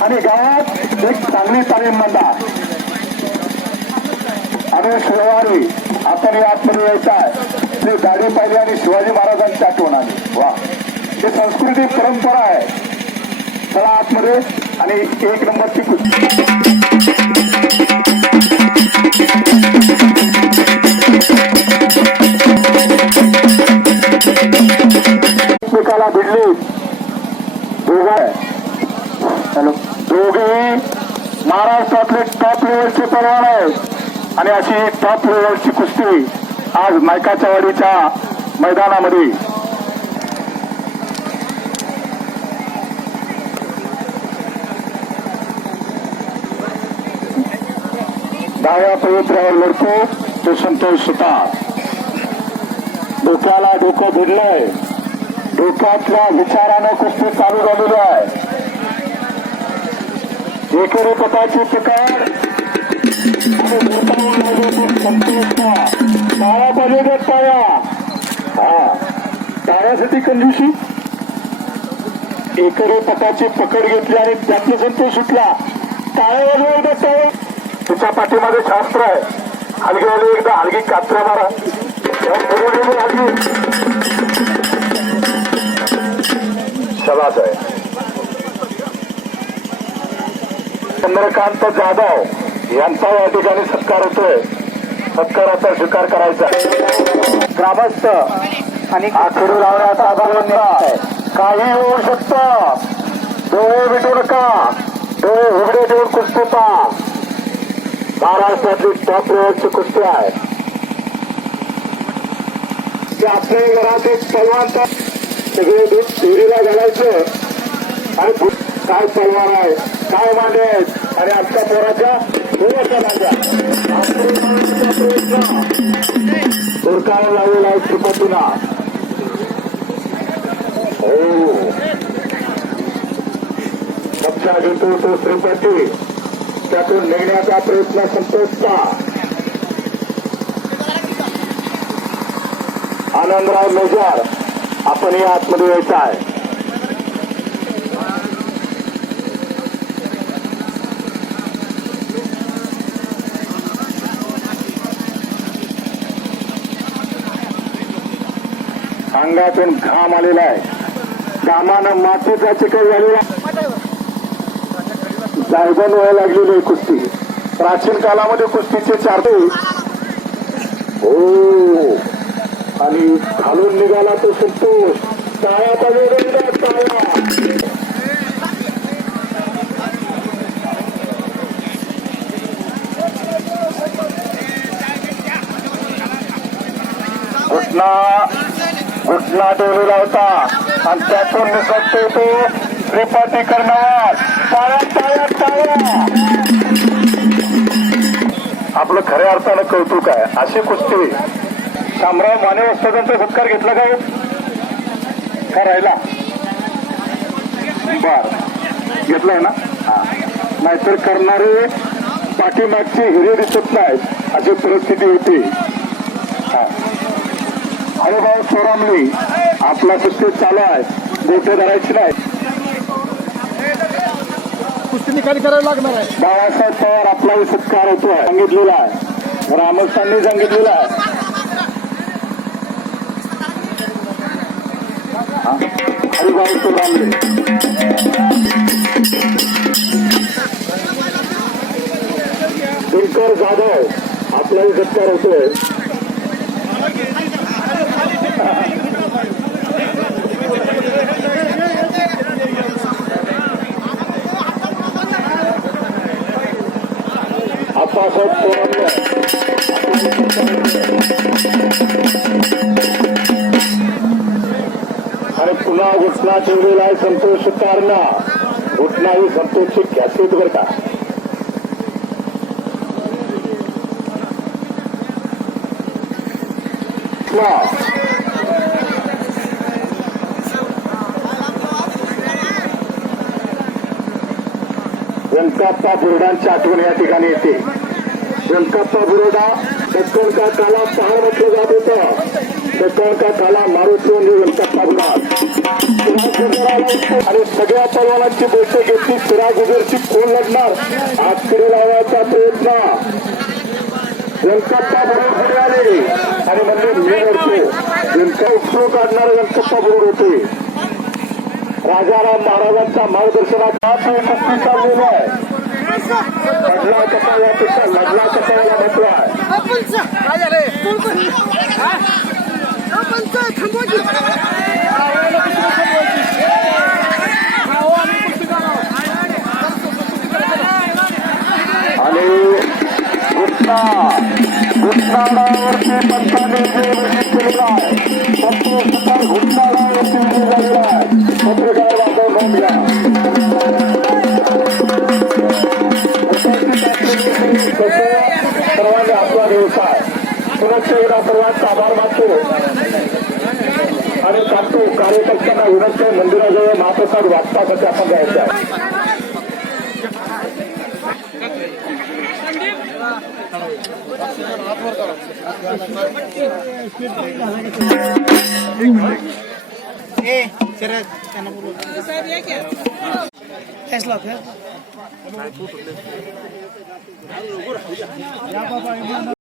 आणि गावात एक चांगली तालीम म्हणतात आणि शिवारी आपण या आतमध्ये यायचं आहे. ते गाडी पाहिली आणि शिवाजी महाराजांची आठवण आली. वा. ही संस्कृती परंपरा आहे. चला आतमध्ये आणि एक नंबरची कुस्ती एकमेकाला भिडली. दोघं हॅलो. दोघे महाराष्ट्रातले टॉप लेवलचे परवान आहेत आणि अशी टॉप लेवलची कुस्ती आज मायकाच्या वाडीच्या मैदानामध्ये. डाव्या पवित्र्यावर लढतो तो संतोष सुतार. डोक्याला डोकं भिडलंय. डोक्यातल्या विचारानं कुस्ती चालू झालेली आहे. एकेरी पटाची पिकार आणि पाहिजे हा कंजूशी पटाची पकड घेतली आणि त्यातलं संतोष सुटला तिच्या पाठीमागे शास्त्र आहे हलगी वाले एकदा हलगी कात्र्या मारा हलगी शबास आहे चंद्रकांत जाधव. यांचा या ठिकाणी सत्कार होतोय. सत्काराचा स्वीकार करायचा ग्रामस्थ आणि आखडू लावण्याचा आभार काही होऊ शकतं. डोळे मिटू नका. डोळे उघडे ठेवून कुस्ती पहा. महाराष्ट्रातली टॉप लेवलची कुस्ती आहे. की आपल्या घरात एक पलवान तर सगळे दूध चोरीला घालायचं. आणि काय पलवान आहे? काय मांडे आहेत? आणि आमच्या पोराच्या दोनच्या लावलेला आहे श्रीपतीना हो. कक्षा हो. घेतो तो श्रीपती त्यातून निघण्याचा प्रयत्न संतोषचा आनंदराव मेजर आपण या आतमध्ये यायचा आहे. अंगातून घाम आलेला आहे. घामानं मातीचा चिकल झालेला जायगन व्हायला लागलेली आहे कुस्ती. प्राचीन कालामध्ये कुस्तीचे चारते हो. आणि घालून निघाला तो संतोष. टाळ्या टाळ्या. घुटना डोलेला होता आणि त्यातून निसटतो तो त्रिपाठी करणार टाळ्या टाळ्या टाळ्या. आपलं खऱ्या अर्थानं कौतुक आहे. अशी कुस्ती. शामराव माने वस्तादांचा सत्कार घेतला काय हो? का राहिला? बर. घेतलाय ना? नाहीतर करणारे पाठीमागची हिरे दिसत नाहीत. अशी परिस्थिती होती. हा. हरिभाऊ सोरामली आपला कुस्ती चालू आहे. गोटे धरायची नाही. कुस्ती निकाली करायला लागणार आहे. बाळासाहेब पवार आपलाही सत्कार होतोय. सांगितलेला आहे. रामस्थांनी सांगितलेला आहे? हरिभाऊ सोरामले दिनकर जाधव आपलाही सत्कार होतोय. अरे आणि पुन्हा घुटना ठेवलेला आहे संतोष सुतारना घुटना ही संतोषची कॅसेट बरं का? घेतला आठवण या ठिकाणी येते. व्यंकप्पा बुरोडा दक्कन का काला पहाड म्हटलं जात होतं. दक्कन का काला मारुती आणि व्यंकप्पा बुराड आणि सगळ्या पलवानांची बैठक घेतली सिराज उदरची कोण लढणार? आज तरी लावायचा प्रयत्न. व्यंकप्पा बरोबर पुढे आले. आणि म्हणजे मी लढतो. व्यंका उपयोग काढणारे व्यंकप्पा बरोबर होते. राजाराम महाराजांच्या मार्गदर्शनात हा तो कुस्ती चाललेला आहे. लढला कसा यापेक्षा लढला कसा महत्त्व आहे काय झाले आणि कृष्णा पंचाने पुनश्च एकदा सर्वांचा आभार मानतो. आणि सांगतो कार्यकर्त्यांना विनंती आहे, मंदिराजवळ महाप्रसाद वाचतासाठी आपण जायचं आहे?